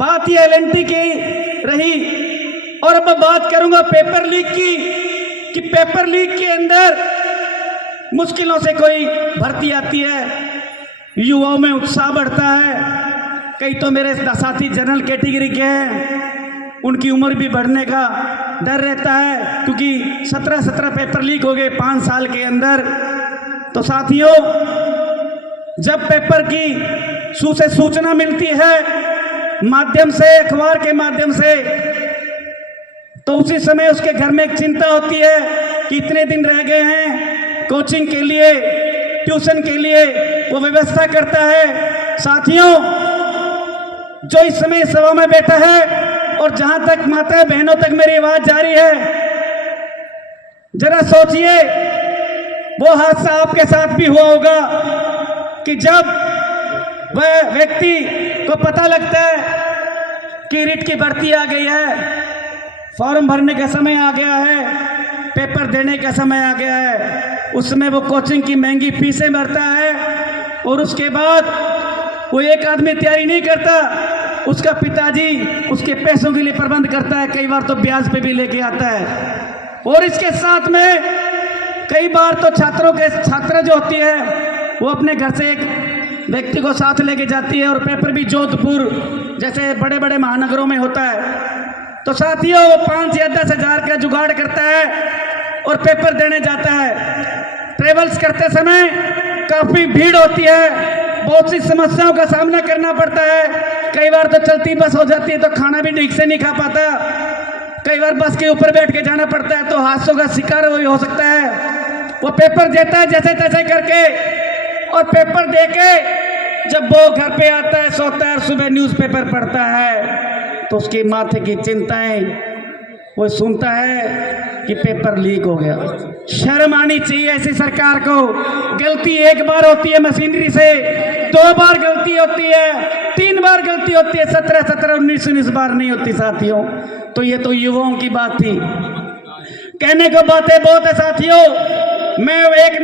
बात ही एलएनटी की रही। और अब मैं बात करूंगा पेपर लीक की, कि पेपर लीक के अंदर मुश्किलों से कोई भर्ती आती है, युवाओं में उत्साह बढ़ता है। कई तो मेरे साथी जनरल कैटेगरी के हैं, उनकी उम्र भी बढ़ने का डर रहता है, क्योंकि 17 पेपर लीक हो गए 5 साल के अंदर। तो साथियों, जब पेपर की सूचना मिलती है माध्यम से, अखबार के माध्यम से, तो उसी समय उसके घर में एक चिंता होती है कि इतने दिन रह गए हैं कोचिंग के लिए, ट्यूशन के लिए, वो व्यवस्था करता है। साथियों, जो इस समय सभा में बैठा है और जहां तक माताएं बहनों तक मेरी आवाज जा रही है, जरा सोचिए वो हादसा आपके साथ भी हुआ होगा कि जब वह व्यक्ति को पता लगता है कि रिट की भर्ती आ गई है, फॉर्म भरने का समय आ गया है, पेपर देने का समय आ गया है, उसमें वो कोचिंग की महंगी फीसें भरता है और उसके बाद वो एक आदमी तैयारी नहीं करता, उसका पिताजी उसके पैसों के लिए प्रबंध करता है, कई बार तो ब्याज पे भी लेके आता है। और इसके साथ में कई बार तो छात्रा जो होती है वो अपने घर से एक व्यक्ति को साथ लेके जाती है, और पेपर भी जोधपुर जैसे बड़े बड़े महानगरों में होता है। तो साथियों, वो 5 या 10 हज़ार का जुगाड़ करता है और पेपर देने जाता है। ट्रेवल्स करते समय काफ़ी भीड़ होती है, बहुत सी समस्याओं का सामना करना पड़ता है। कई बार तो चलती बस हो जाती है तो खाना भी ठीक से नहीं खा पाता, कई बार बस के ऊपर बैठ के जाना पड़ता है, तो हादसों का शिकार वही हो सकता है। वो पेपर देता है जैसे तैसे करके, और पेपर देके जब वो घर पे आता है, सोता है, सुबह न्यूज़पेपर पढ़ता है, तो उसकी माथे की चिंताएं वो सुनता है कि पेपर लीक हो गया। शर्म आनी चाहिए ऐसी सरकार को। गलती एक बार होती है मशीनरी से, 2 बार गलती होती है, 3 बार गलती होती है, 17 19 बार नहीं होती साथियों। तो ये तो युवाओं की बात थी। कहने को बातें बहुत है साथियों, मैं एक